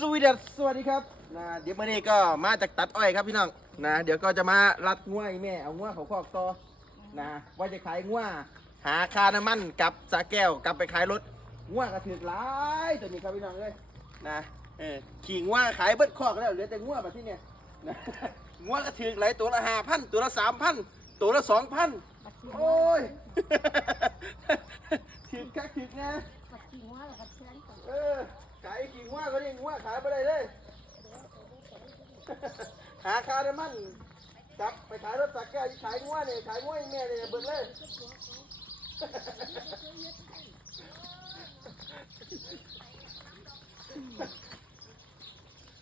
สวีเดนสวัสดีครับนะเดี๋ยวมื่อนี้ก็มาจากตัดอ้อยครับพี่น้องนะเดี๋ยวก็จะมารัดง่วไอ้แม่เอาง่วเขาคอกต่อนะว่าจะขายง่วหาคาน้ำมันกับสาแก้วกลับไปขายรถง่วกระถือหลายตัวนี้ครับพี่น้องเลยนะเออขี่ง่วขายเบิดคอกแล้วเหลือแต่ง่วแบบที่เนี่ยนะง่วกระถือหลายตัวละห้าพันตัวละสามพันตัวละสองพันโอ้ย ถือคักถือไง ปัดกิ่งว่าปัดเชือนก่อน เออขายกิ่ งว่าก็นี่ว่าขายไปได้เลย หาคาน้ำมันกลับไปขายรถสักแก้วขายงัวเนี่ยขายงัวให้แม่เนี่ยเบิดเลย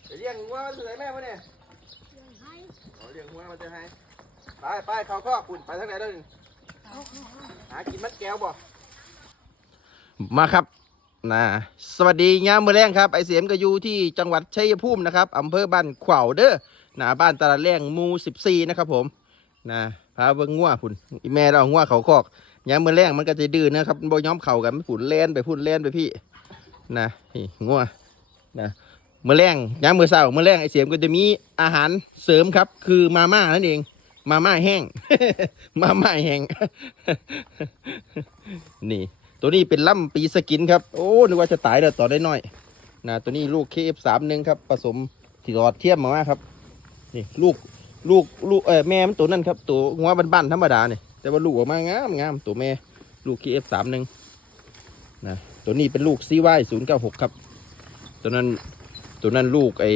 ไปเลี้ยงงัวมันสุดไหนแม่มาเนี่ยเชือนให้อ๋อเลี้ยงงัวมันจะให้ไปไปเขาข้อคุณไปทางไหนเด้อเอาเอาเอาหากินมันแก้วบ่มาครับ นะสวัสดียามมือแรงครับไอเสียมก็อยู่ที่จังหวัดชัยภูมินะครับอำเภอบ้านขวาวเด้อนะบ้านตลาดแรงมู่14นะครับผมนะพาเบิ่งงัวพุ่นอีแม่เราเอางัวเขาคอกยามมือแรงมันก็จะดื้อนะครับมันบ่ยอมเข่ากันพุ่นแล่นไปพุ่นแล่นไปพี่นะนี่งัวนะมือแรงยามมือเช้ามือแรงไอเสียมก็จะมีอาหารเสริมครับ คือมาม่านั่นเองมาม่าแห้ง มาม่าแห้ง นี่ ตัวนี้เป็นล่ำปีสกินครับ โอ้นึกว่าจะตายแล้วต่อได้น้อยนะตัวนี้ลูกเคฟสามหนึ่งครับ ผสมที่หลอดเทียมมาว่ครับ นี่ลูกลูกลูกเออแม่มันตัวนั่นครับ ตัวหัวบ้านๆธรรมดาเนี่ยแต่ว่าลูกออกมางามงามตัวแม่ลูกเคฟสามหนึ่งนะตัวนี้เป็นลูกซีวายศูนย์เก้าหกครับ ตัวนั้นตัวนั้นลูกไอ้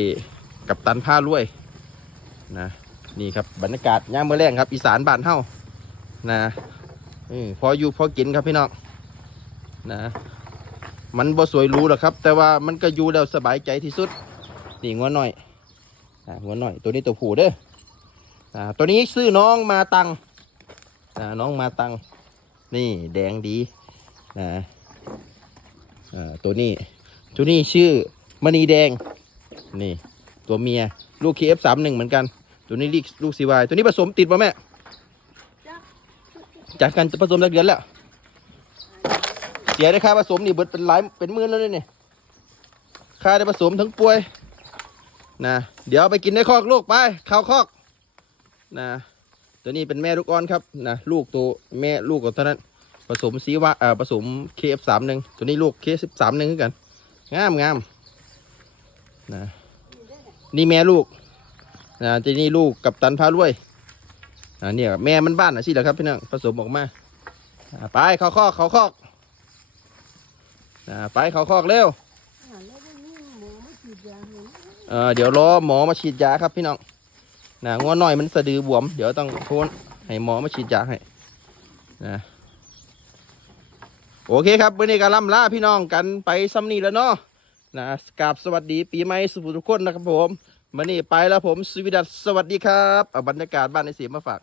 กับตันผ้าลวยนะนี่ครับบรรยากาศย่ามเมื่อแรงครับ อีสานบ้านเฮานะอพออยู่พอกินครับพี่น้อง นะ มันบ่สวยหรู้หรอกครับ แต่ว่ามันก็อยู่แล้วสบายใจที่สุดนี่งัวหน่อยอ่างัวหน่อย ตัวนี้ตัวผู้เด้ออ่าตัวนี้ซื้อน้องมาตังอ่าน้องมาตังนี่แดงดีนะอ่าตัวนี้ตัวนี้ชื่อมณีแดงนี่ตัวเมียลูก KF สามหนึ่งเหมือนกัน ตัวนี้ลูกลูกซีวายตัวนี้ผสมติดป่ะแม่จากกันผสมสักเดือนแล้ว เสียได้ค่าผสมนี่เบิดเป็นหลายเป็นหมื่นแล้วเนี่ยค่าได้ผสมทั้งป่วยนะเดี๋ยวไปกินในคอกลูกไปเข้าคอกนะตัวนี้เป็นแม่ลูกอ่อนครับนะลูกตัวแม่ลูกของตัวนั้นผสมซีวะเอ่อผสมเคฟสามหนึ่งตัวนี้ลูกเคฟสามหนึ่งกันงามงามนะนี่แม่ลูกนะตัวนี้ลูกกับตันพารวยนะเนี่ยแม่มันบ้านนะสิเหรอครับพี่น้องผสมออกมาไปเข้าคอกเข้าคอ กอ่าไปเขาคอกเร็วเออเดี๋ยวรอหมอมาฉีดยาครับพี่น้องนะงัวหน่อยมันสะดือบวม เดี๋ยวต้องโทนให้หมอมาฉีดยาให้นะโอเคครับวันนี้ก็ล่ำลาพี่น้องกันไปซ้ำนี้แล้วเนาะนะกราบสวัสดีปีใหม่สุขทุกคนนะครับผมวันนี้ไปแล้วผมสวีดัสสวัสดีครับเอาบรรยากาศบ้านในเสียมาฝาก